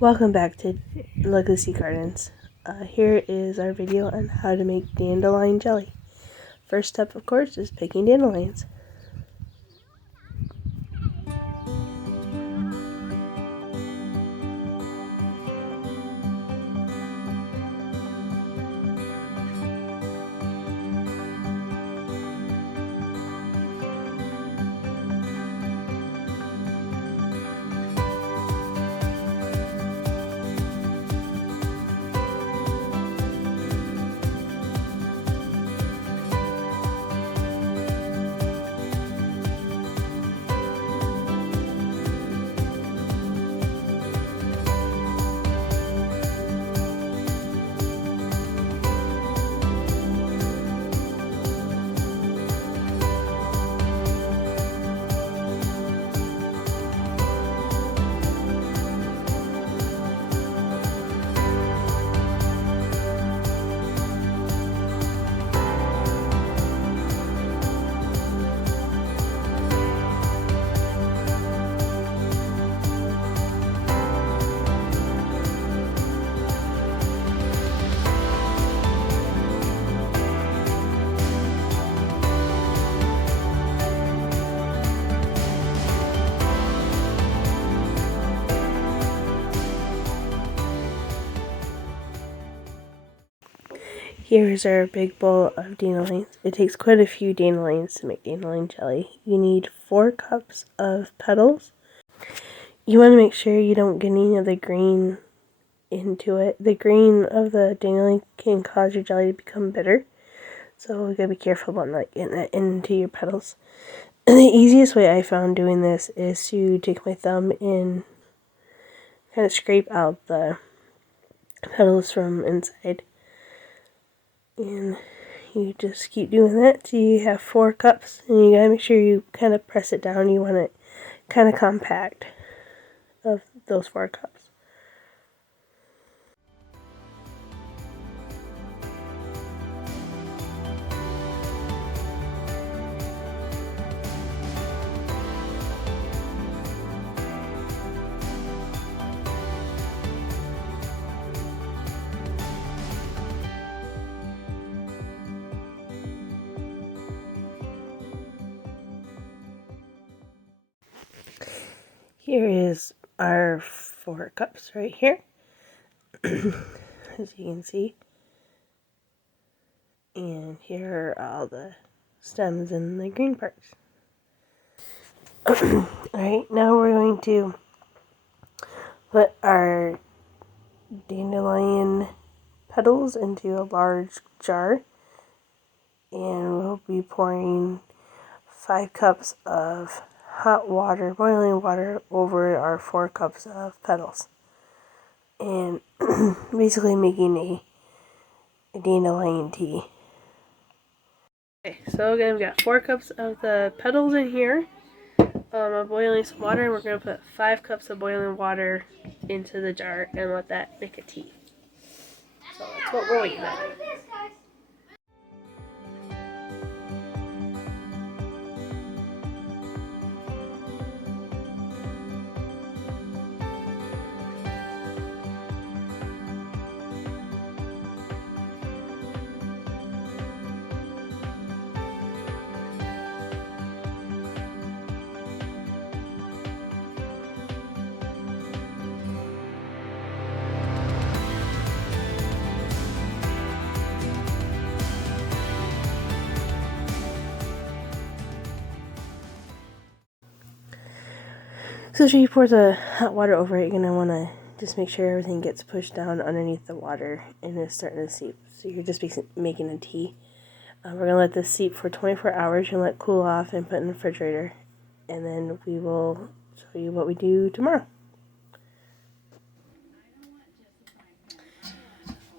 Welcome back to Legacy Gardens. Here is our video on how to make dandelion jelly. First step, of course, is picking dandelions. Here is our big bowl of dandelions. It takes quite a few dandelions to make dandelion jelly. You need 4 cups of petals. You want to make sure you don't get any of the green into it. The green of the dandelion can cause your jelly to become bitter, so you gotta be careful about not getting that into your petals. And the easiest way I found doing this is to take my thumb and kind of scrape out the petals from inside. And you just keep doing that till you have 4 cups, and you gotta make sure you kind of press it down. You want it kind of compact of those 4 cups. Here is our 4 cups right here, as you can see. And here are all the stems and the green parts. Alright, now we're going to put our dandelion petals into a large jar. And we'll be pouring 5 cups of hot water, boiling water, over our 4 cups of petals, and basically making a dandelion tea. Okay, so again, we've got 4 cups of the petals in here. I'm boiling some water, and we're going to put 5 cups of boiling water into the jar and let that make a tea. So that's what we're waiting on. So after you pour the hot water over it, you're going to want to just make sure everything gets pushed down underneath the water and it's starting to seep. So you're just making a tea. We're going to let this seep for 24 hours and let it cool off and put it in the refrigerator. And then we will show you what we do tomorrow.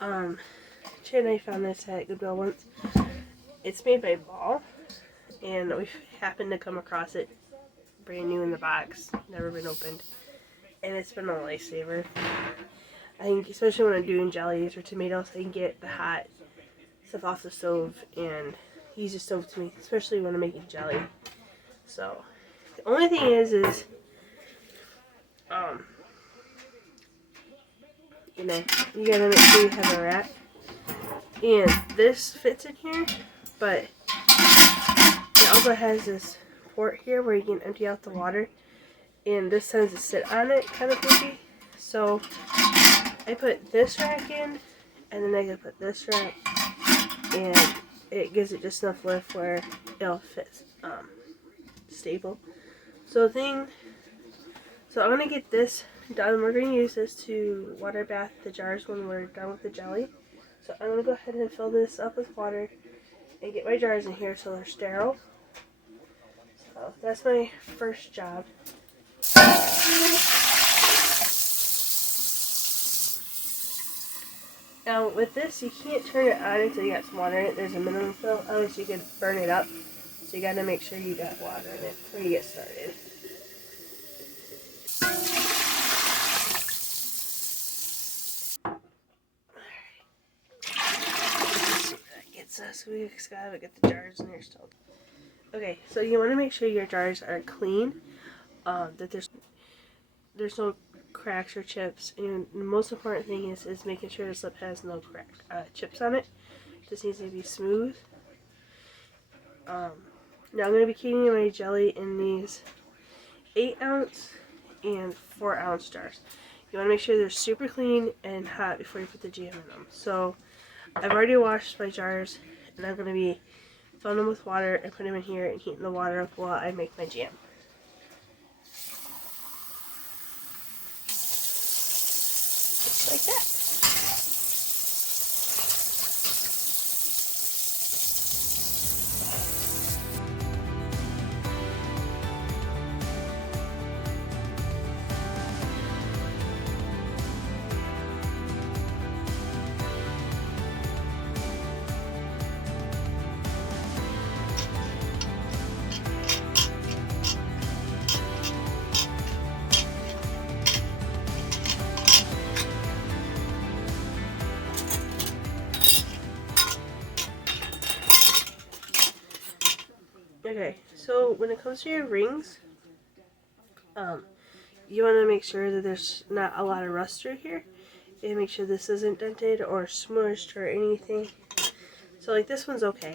Chad and I found this at Goodwill once. It's made by Ball, and we happened to come across it brand new in the box, never been opened, and it's been a lifesaver. I think especially when I'm doing jellies or tomatoes, I can get the hot stuff off the stove and use the stove to make, especially when I'm making jelly. So the only thing is you know, you gotta make sure you have a rack. And this fits in here, but it also has this port here where you can empty out the water. And this tends to sit on it kind of goofy. So I put this rack in, and then I can put this rack, and it gives it just enough lift where it'll fit stable. So I'm gonna get this done. We're gonna use this to water bath the jars when we're done with the jelly. So I'm gonna go ahead and fill this up with water and get my jars in here so they're sterile. So that's my first job. Now with this, you can't turn it on until you got some water in it. There's a minimum fill, otherwise you could burn it up. So you gotta make sure you got water in it when you get started. So we just gotta get the jars in here still. Okay, so you want to make sure your jars are clean, that there's no cracks or chips, and the most important thing is making sure this lip has no chips on it. This needs to be smooth. Now I'm going to be keeping my jelly in these 8-ounce and 4-ounce jars. You want to make sure they're super clean and hot before you put the jam in them. So I've already washed my jars, and I'm going to be filling them with water and putting them in here and heating the water up while I make my jam. Just like that. Okay, so when it comes to your rings, you want to make sure that there's not a lot of rust through here, and make sure this isn't dented or smushed or anything. So like this one's okay.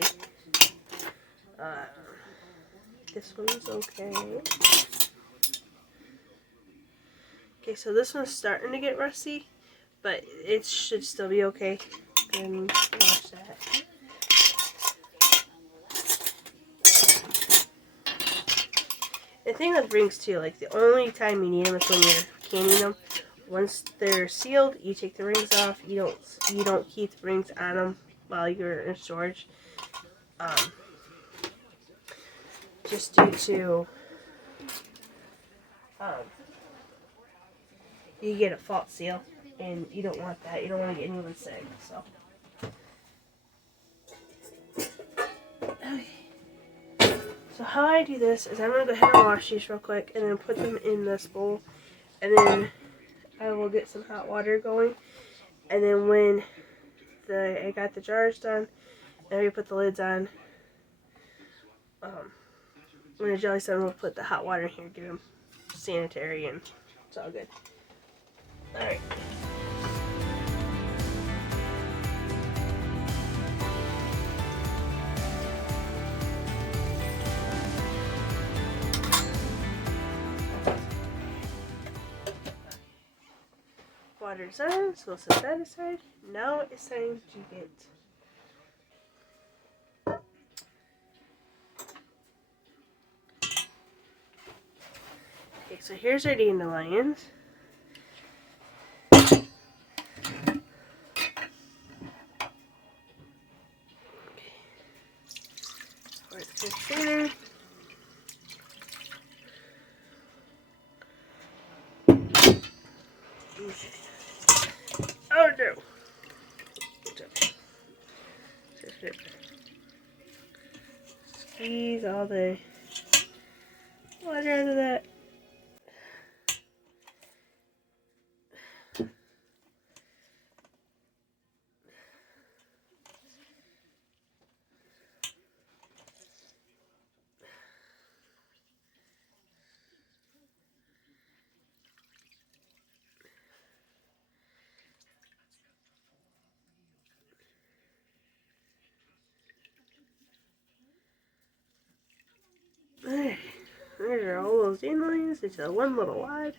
This one's okay. Okay, so this one's starting to get rusty, but it should still be okay. Go ahead and wash that. The thing with rings too, like the only time you need them is when you're canning them. Once they're sealed, you take the rings off. You don't keep the rings on them while you're in storage. Just due to you get a false seal, and you don't want that. You don't want to get anyone sick. So. Okay. So how I do this is I'm going to go ahead and wash these real quick and then put them in this bowl, and then I will get some hot water going, and then when I got the jars done and we put the lids on, when the jelly's done, we'll put the hot water in here, get them sanitary, and it's all good. Alright. Water's on, so we'll set that aside. Now it's time to get okay, so here's our dandelions. Pour the container. Oh no! Squeeze all the water out of that. measure all those dandelions into one little wad.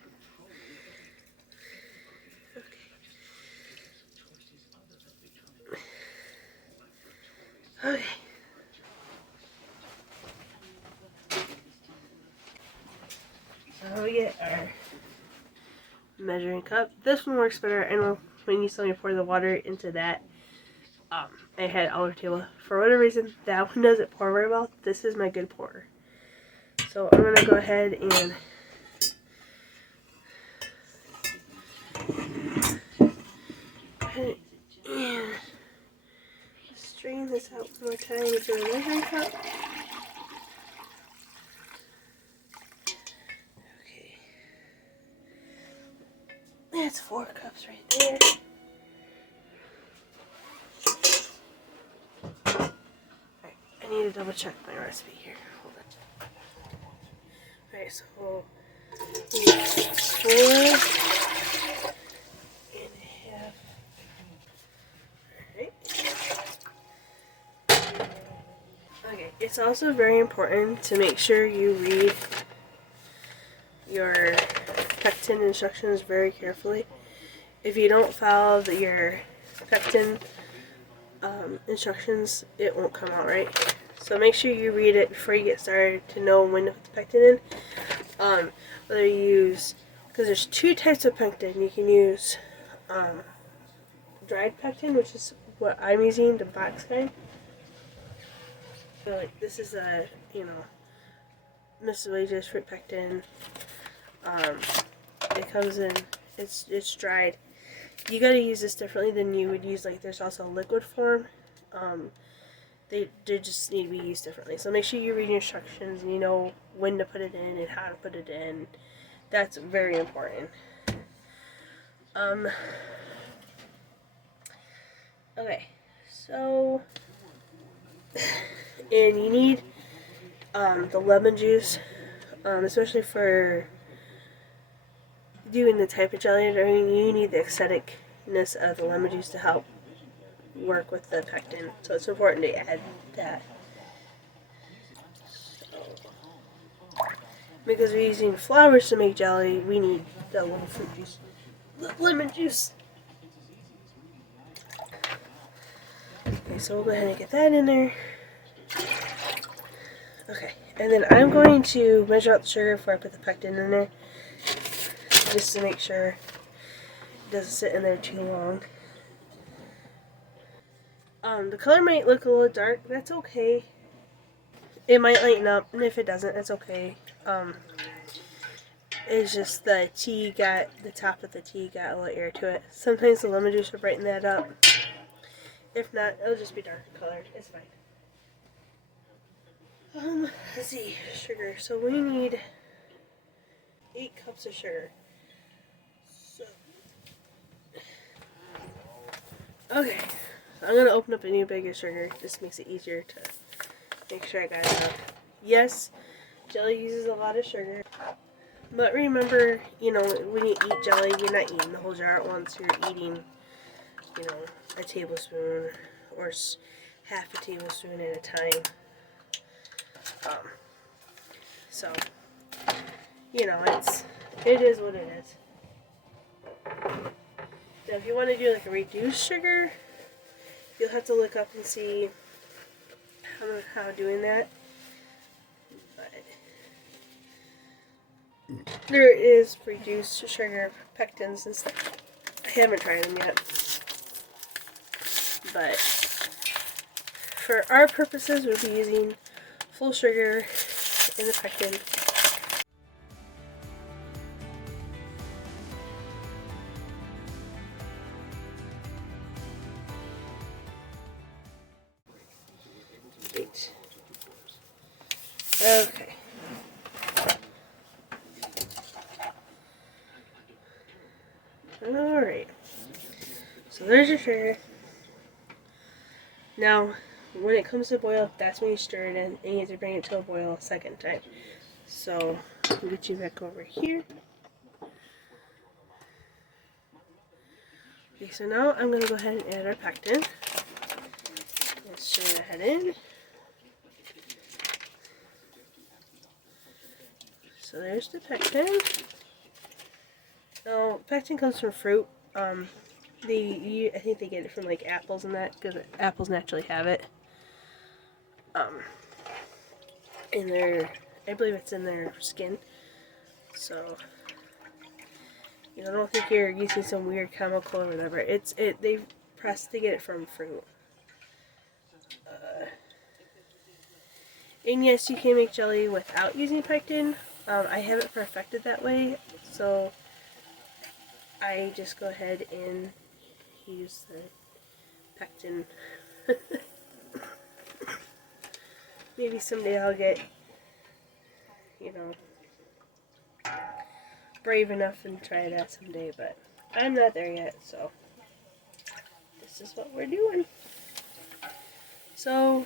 Okay. So we get our measuring cup. This one works better, and when you saw me pour the water into that, I had it all over the table. For whatever reason, that one doesn't pour very well. This is my good pourer. So I'm gonna go ahead and strain this out one more time into the measuring cup. Okay. That's 4 cups right there. Alright, I need to double check my recipe here. Hold on. Alright, so 4.5. Alright. Okay, it's also very important to make sure you read your pectin instructions very carefully. If you don't follow your pectin instructions, it won't come out right. So make sure you read it before you get started to know when to put the pectin in. Whether you use, because there's 2 types of pectin. You can use dried pectin, which is what I'm using, the box kind. So like this is a, Mrs. Wages fruit pectin. It comes in, it's dried. You gotta use this differently than you would use, like there's also a liquid form. They just need to be used differently. So make sure you read your instructions and you know when to put it in and how to put it in. That's very important. Okay, so, and you need the lemon juice, especially for doing the type of jelly. You need the acidicness of the lemon juice to help work with the pectin, so it's important to add that. Because we're using flowers to make jelly, we need the little fruit juice, the lemon juice. Okay, so we'll go ahead and get that in there. Okay, and then I'm going to measure out the sugar before I put the pectin in there, just to make sure it doesn't sit in there too long. The color might look a little dark, that's okay. It might lighten up, and if it doesn't, that's okay. It's just the top of the tea got a little air to it. Sometimes the lemon juice will brighten that up. If not, it'll just be darker colored. It's fine. Let's see, sugar. So we need 8 cups of sugar. So, okay, so I'm gonna open up a new bag of sugar. This makes it easier to make sure I got enough. Yes, jelly uses a lot of sugar, but remember, when you eat jelly, you're not eating the whole jar at once. You're eating, a tablespoon or half a tablespoon at a time. So, it is what it is. Now, if you want to do like a reduced sugar, you'll have to look up and see how doing that. But there is reduced sugar pectins and stuff. I haven't tried them yet. But for our purposes, we'll be using full sugar in the pectin. Great. Okay. Alright. So there's your sugar. Now, when it comes to boil, that's when you stir it in, and you have to bring it to a boil a second time. So, we'll get you back over here. Okay, so now I'm going to go ahead and add our pectin. Let's stir that in. so there's the pectin. Now, pectin comes from fruit. I think they get it from like apples and that, because apples naturally have it. In their, I believe it's in their skin. So, I don't think you're using some weird chemical or whatever. They press to get it from fruit. And yes, you can make jelly without using pectin. I haven't perfected that way, so I just go ahead and use the pectin. Maybe someday I'll get, brave enough and try that someday, but I'm not there yet, so this is what we're doing. So,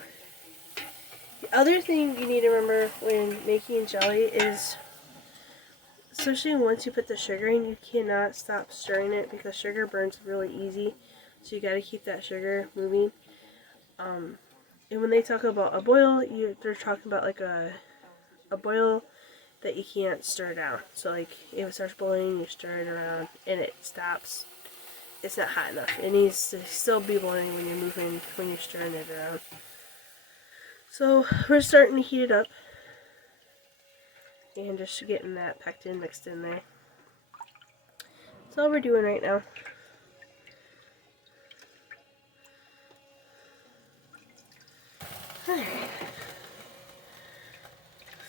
the other thing you need to remember when making jelly is, especially once you put the sugar in, you cannot stop stirring it because sugar burns really easy, so you got to keep that sugar moving. And when they talk about a boil, they're talking about like a boil that you can't stir down. So like if it starts boiling, you stir it around and it stops. It's not hot enough. It needs to still be boiling when you're stirring it around. So we're starting to heat it up and just getting that pectin mixed in there. That's all we're doing right now.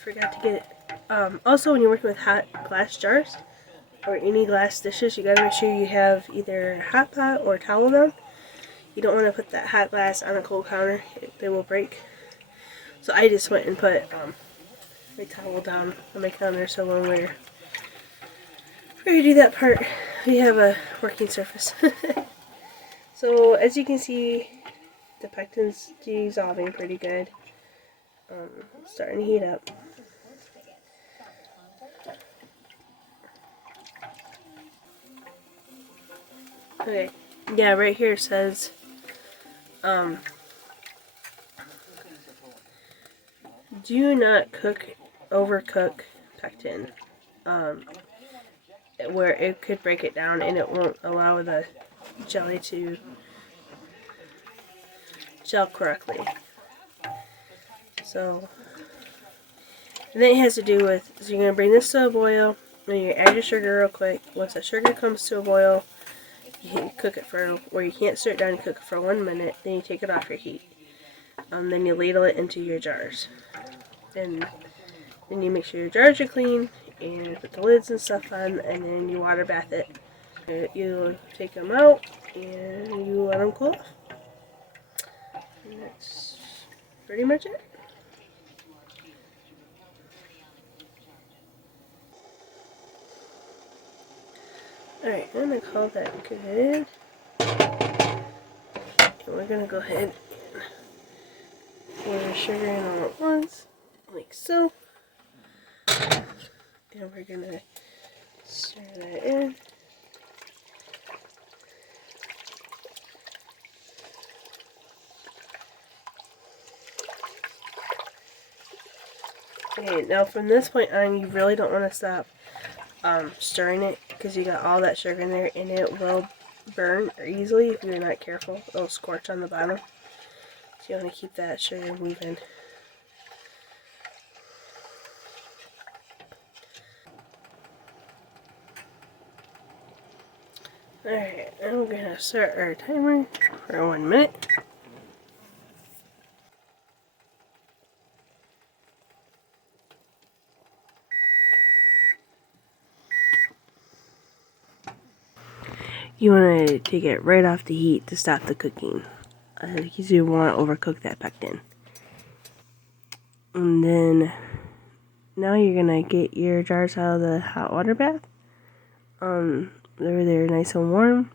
Forgot to get also when you're working with hot glass jars or any glass dishes, you gotta make sure you have either hot pot or towel down. You don't want to put that hot glass on a cold counter, they will break. So I just went and put my towel down on my counter, so when we're ready to do that part, we have a working surface. So as you can see, the pectin's dissolving pretty good. Starting to heat up. Okay, yeah, right here it says do not overcook pectin, where it could break it down and it won't allow the jelly to gel correctly. So, and then it has to do with, so you're going to bring this to a boil, and you add your sugar real quick. Once that sugar comes to a boil, you cook it for, where you can't stir it down, you cook it for 1 minute, then you take it off your heat. Then you ladle it into your jars. And then you make sure your jars are clean, and put the lids and stuff on, and then you water bath it. You take them out, and you let them cool off. And that's pretty much it. Alright, I'm going to call that good. And we're going to go ahead and pour the sugar in all at once, like so. And we're going to stir that in. Okay, now from this point on, you really don't want to stop stirring it, because you got all that sugar in there, and it will burn easily if you're not careful. It'll scorch on the bottom. So you want to keep that sugar moving. Alright, I'm going to start our timer for 1 minute. You want to take it right off the heat to stop the cooking, because you want to overcook that pectin. And then now you're going to get your jars out of the hot water bath. They're nice and warm.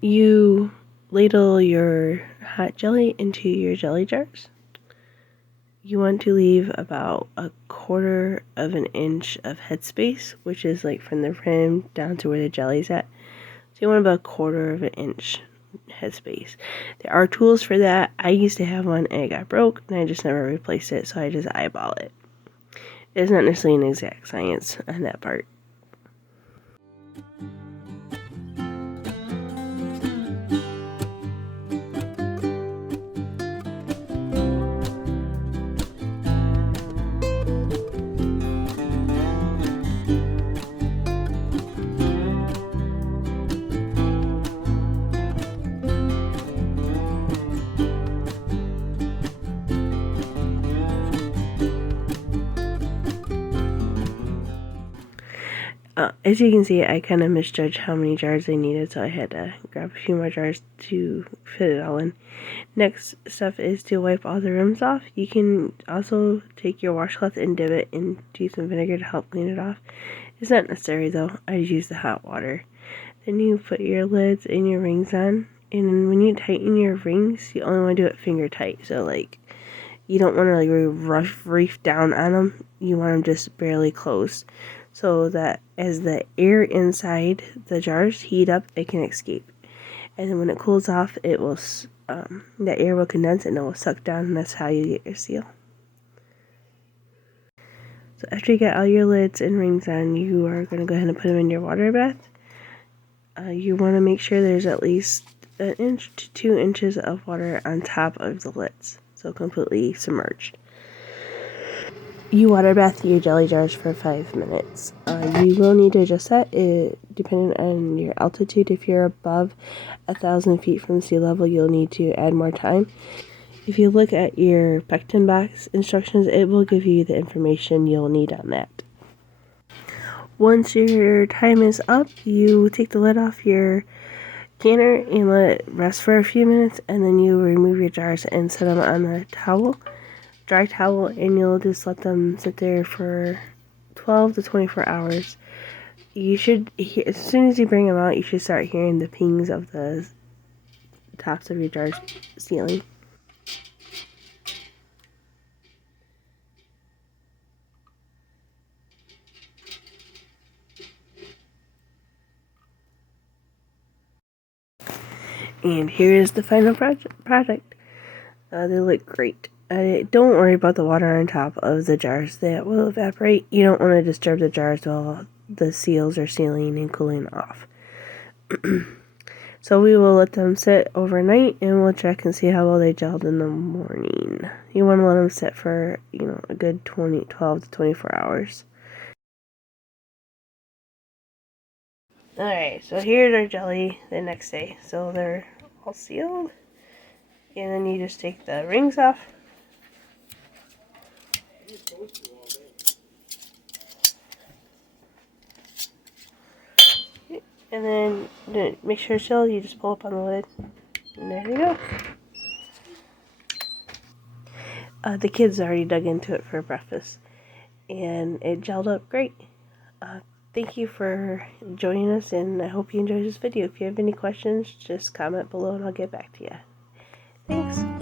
you ladle your hot jelly into your jelly jars. You want to leave about 1/4 of an inch of headspace, which is like from the rim down to where the jelly's at. So you want about 1/4 of an inch headspace. There are tools for that. I used to have one and it got broke and I just never replaced it, so I just eyeball it. It's not necessarily an exact science on that part. As you can see, I kind of misjudged how many jars I needed, so I had to grab a few more jars to fit it all in. Next step is to wipe all the rims off. You can also take your washcloth and dip it into some vinegar to help clean it off. It's not necessary though, I just use the hot water. Then you put your lids and your rings on, and when you tighten your rings, you only want to do it finger tight, so like, you don't want to like reef down on them, you want them just barely closed, so that as the air inside the jars heat up, it can escape. And then when it cools off, it will, the air will condense and it will suck down, and that's how you get your seal. So after you get all your lids and rings on, you are going to go ahead and put them in your water bath. You want to make sure there's at least 1 inch to 2 inches of water on top of the lids, so completely submerged. You water bath your jelly jars for 5 minutes. You will need to adjust that depending on your altitude. If you're above 1,000 feet from sea level, you'll need to add more time. If you look at your pectin box instructions, it will give you the information you'll need on that. Once your time is up, you take the lid off your canner and let it rest for a few minutes, and then you remove your jars and set them on a dry towel, and you'll just let them sit there for 12 to 24 hours. You should, as soon as you bring them out, you should start hearing the pings of the tops of your jars sealing. And here is the final product. They look great. Don't worry about the water on top of the jars. That will evaporate. You don't want to disturb the jars while the seals are sealing and cooling off. So we will let them sit overnight, and we'll check and see how well they gelled in the morning. You want to let them sit for, a good 12 to 24 hours. Alright, so here's our jelly the next day. So they're all sealed. And then you just take the rings off. And then make sure it's sealed, you just pull up on the lid. And there you go. The kids already dug into it for breakfast. And it gelled up great. Thank you for joining us, and I hope you enjoyed this video. If you have any questions, just comment below and I'll get back to you. Thanks.